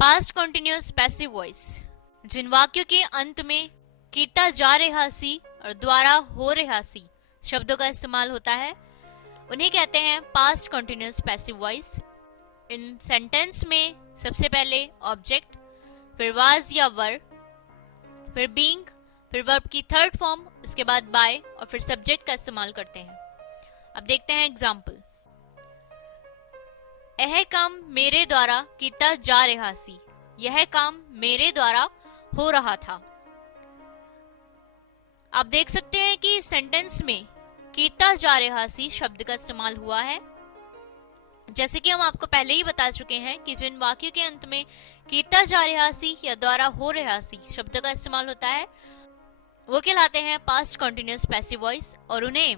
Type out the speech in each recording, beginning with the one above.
Past continuous passive voice जिन वाक्यों के अंत में कीता जा रहा सी और द्वारा हो रहा सी शब्दों का इस्तेमाल होता है उन्हें कहते हैं पास्ट कॉन्टिन्यूअस पैसिव वॉइस। इन सेंटेंस में सबसे पहले ऑब्जेक्ट, फिर वाज या वर, फिर बीइंग, फिर वर्ब की थर्ड फॉर्म, उसके बाद बाय और फिर सब्जेक्ट का इस्तेमाल करते हैं। अब देखते हैं एग्जाम्पल। यह काम मेरे द्वारा किया जा रहा सी, यह काम मेरे द्वारा हो रहा था। आप देख सकते हैं कि सेंटेंस में किया जा रहा सी शब्द का इस्तेमाल हुआ है। जैसे कि हम आपको पहले ही बता चुके हैं कि जिन वाक्यों के अंत में किया जा रहा सी या द्वारा हो रहा सी शब्द का इस्तेमाल होता है वो कहलाते हैं पास्ट कॉन्टिन्यूअस पैसिव वॉइस और उन्हें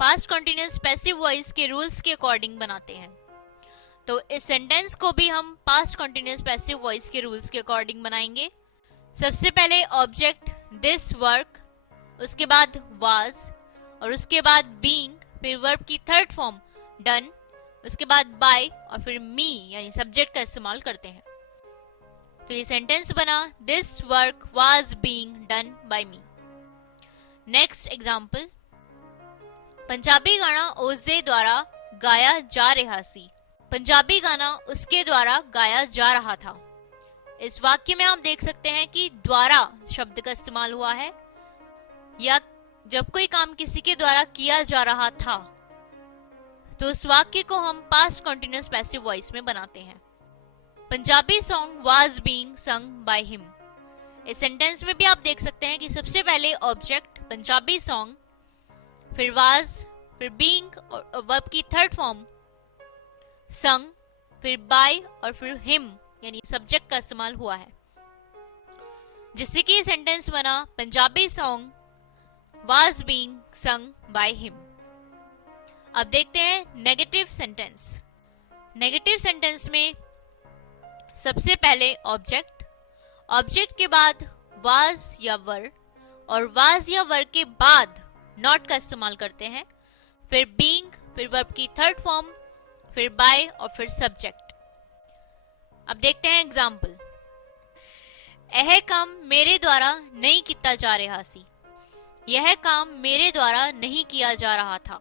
पास्ट कॉन्टिन्यूअस पैसिव वॉइस के रूल्स के अकॉर्डिंग बनाते हैं। तो इस सेंटेंस को भी हम पास्ट कॉन्टिन्यूअस पैसिव वॉइस के रूल्स के अकॉर्डिंग बनाएंगे। सबसे पहले ऑब्जेक्ट दिस वर्क, उसके बाद वाज और उसके बाद बीइंग, फिर वर्ब की थर्ड फॉर्म डन, उसके बाद बाय और फिर मी यानी सब्जेक्ट का इस्तेमाल करते हैं। तो ये सेंटेंस बना this work was being done by me. Next example, Punjabi गाना उसके द्वारा गाया जा रहा सी, पंजाबी गाना उसके द्वारा गाया जा रहा था। इस वाक्य में आप देख सकते हैं कि द्वारा शब्द का इस्तेमाल हुआ है, या जब कोई काम किसी के द्वारा किया जा रहा था तो उस वाक्य को हम पास्ट कॉन्टिन्यूअस पैसिव वॉइस में बनाते हैं। Punjabi song was being sung by him. इस सेंटेंस में भी आप देख सकते हैं कि सबसे पहले ऑब्जेक्ट पंजाबी सॉन्ग, फिर वाज, फिर बीइंग और वर्ब की थर्ड फॉर्म संग, फिर बाय और फिर हिम यानी सब्जेक्ट का इस्तेमाल हुआ है, जिससे कि सेंटेंस बना Punjabi song was being sung by him. अब देखते हैं नेगेटिव सेंटेंस। नेगेटिव सेंटेंस में सबसे पहले ऑब्जेक्ट, ऑब्जेक्ट के बाद वाज या वर और वाज या वर के बाद नॉट का इस्तेमाल करते हैं, फिर बीइंग, फिर वर्ब की थर्ड फॉर्म, फिर बाय और फिर सब्जेक्ट। अब देखते हैं एग्जाम्पल। यह काम मेरे द्वारा नहीं किया जा रहा सी, यह काम मेरे द्वारा नहीं किया जा रहा था।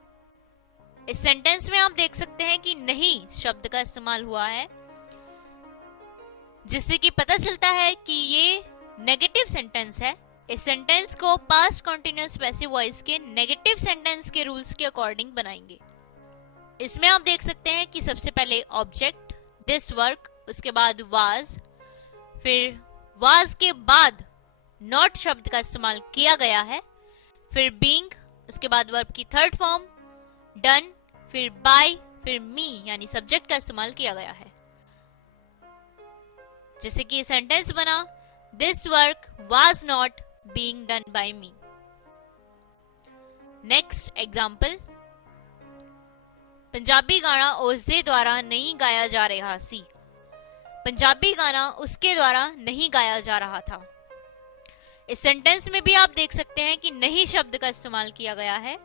इस सेंटेंस में आप देख सकते हैं कि नहीं शब्द का इस्तेमाल हुआ है, जिससे कि पता चलता है कि ये नेगेटिव सेंटेंस है। इस सेंटेंस को पास्ट कॉन्टिन्यूअस पैसिव वॉइस के नेगेटिव सेंटेंस के रूल्स के अकॉर्डिंग बनाएंगे। इसमें आप देख सकते हैं कि सबसे पहले ऑब्जेक्ट दिस वर्क, उसके बाद वाज, फिर वाज के बाद नॉट शब्द का इस्तेमाल किया गया है, फिर बीइंग, उसके बाद वर्ब की थर्ड फॉर्म डन, फिर बाय, फिर मी यानी सब्जेक्ट का इस्तेमाल किया गया है, जैसे कि सेंटेंस बना this work was not being done by me. Next example, Punjabi गाना उसके द्वारा नहीं गाया जा रहा सी, पंजाबी गाना उसके द्वारा नहीं गाया जा रहा था। इस सेंटेंस में भी आप देख सकते हैं कि नहीं शब्द का इस्तेमाल किया गया है,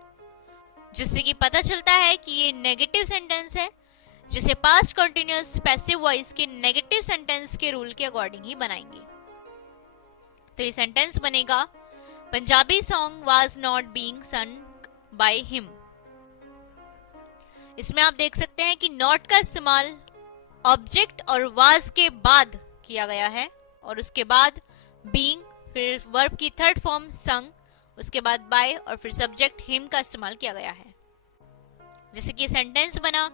जिससे कि पता चलता है कि ये नेगेटिव सेंटेंस है, जिसे पास्ट कॉन्टिन्यूअस पैसिव वॉइस के नेगेटिव सेंटेंस के रूल के अकॉर्डिंग ही बनाएंगे। तो ये सेंटेंस बनेगा Punjabi song was not being sung by him. इसमें आप देख सकते हैं कि नॉट का इस्तेमाल ऑब्जेक्ट और वाज के बाद किया गया है और उसके बाद बीइंग, फिर वर्ब की थर्ड फॉर्म संग, उसके बाद बाय और फिर सब्जेक्ट हिम का इस्तेमाल किया गया है, जैसे कि सेंटेंस बना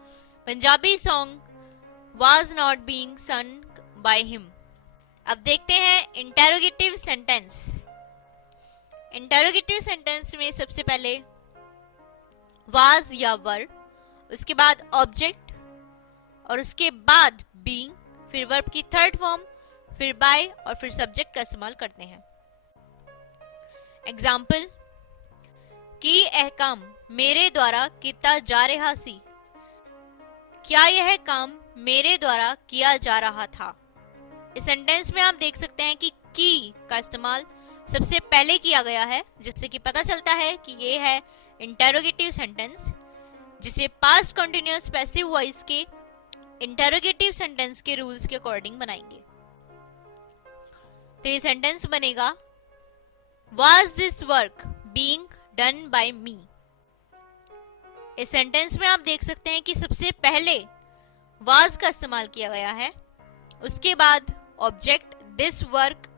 Punjabi song was not being sung by him. अब देखते हैं इंटेरोगेटिव सेंटेंस। इंटेरोगेटिव सेंटेंस में सबसे पहले वाज या वर, उसके बाद ऑब्जेक्ट और उसके बाद बीइंग, फिर वर्ब की थर्ड फॉर्म, फिर बाय और फिर सब्जेक्ट का इस्तेमाल करते हैं। एग्जाम्पल, कि यह काम मेरे द्वारा किया जा रहा सी, क्या यह काम मेरे द्वारा किया जा रहा था। इस सेंटेंस में आप देख सकते हैं कि का इस्तेमाल सबसे पहले किया गया है, जिससे कि पता चलता है कि ये है इंटेरोगेटिव सेंटेंस, जिसे पास्ट कंटिन्यूअस पैसिव वॉइस के इंटरोगेटिव सेंटेंस के रूल्स के अकॉर्डिंग बनाएंगे। तो ये सेंटेंस बनेगा Was this work being done by me? इस सेंटेंस में आप देख सकते हैं कि सबसे पहले was का इस्तेमाल किया गया है, उसके बाद ऑब्जेक्ट दिस वर्क,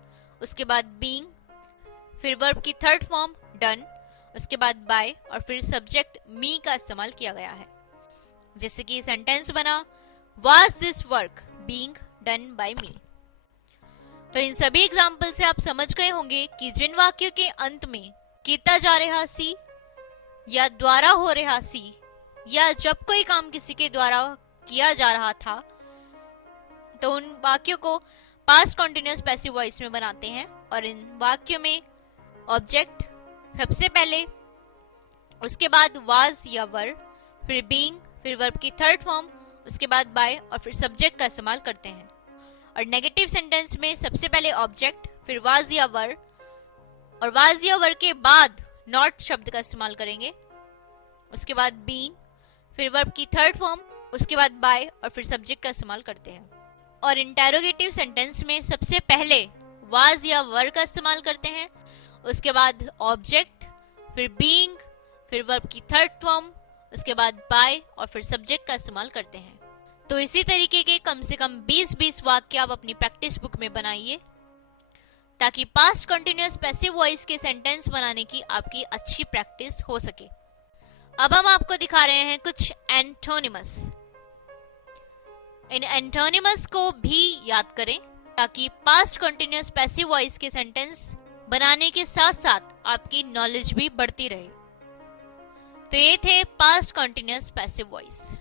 उसके बाद being, फिर वर्ब की थर्ड फॉर्म done, उसके बाद by और फिर सब्जेक्ट me का इस्तेमाल किया गया है। जैसे कि सेंटेंस बना Was this work being done by me? तो इन सभी एग्जाम्पल से आप समझ गए होंगे कि जिन वाक्यों के अंत में कीता जा रहा सी या द्वारा हो रहा सी या जब कोई काम किसी के द्वारा किया जा रहा था, तो उन वाक्यों को पास्ट कॉन्टिन्यूअस पैसिव वॉइस में बनाते हैं और इन वाक्यों में ऑब्जेक्ट सबसे पहले, उसके बाद वाज या वर, फिर बीइंग, फिर वर्ब की थर्ड फॉर्म, उसके बाद बाय और फिर सब्जेक्ट का इस्तेमाल करते हैं। और नेगेटिव सेंटेंस में सबसे पहले ऑब्जेक्ट, फिर वाज या वर और वाज या वर के बाद नॉट शब्द का इस्तेमाल करेंगे, उसके बाद बीइंग, फिर वर्ब की थर्ड फॉर्म, उसके बाद बाय और फिर सब्जेक्ट का इस्तेमाल करते हैं। और इंटेरोगेटिव सेंटेंस में सबसे पहले वाज या वर का इस्तेमाल करते हैं, उसके बाद ऑब्जेक्ट, फिर बीइंग, फिर वर्ब की थर्ड फॉर्म, उसके बाद बाय और फिर सब्जेक्ट का इस्तेमाल करते हैं। तो इसी तरीके के कम से कम 20-20 वाक्य आप अपनी प्रैक्टिस बुक में बनाइए ताकि पास्ट कंटिन्यूअस पैसिव वॉइस के सेंटेंस बनाने की आपकी अच्छी प्रैक्टिस हो सके। अब हम आपको दिखा रहे हैं कुछ एंटोनिमस। इन एंटोनिमस को भी याद करें ताकि पास्ट कंटिन्यूअस पैसिव वॉइस के सेंटेंस बनाने के साथ साथ आपकी नॉलेज भी बढ़ती रहे। तो ये थे पास्ट कंटिन्यूअस पैसिव वॉइस।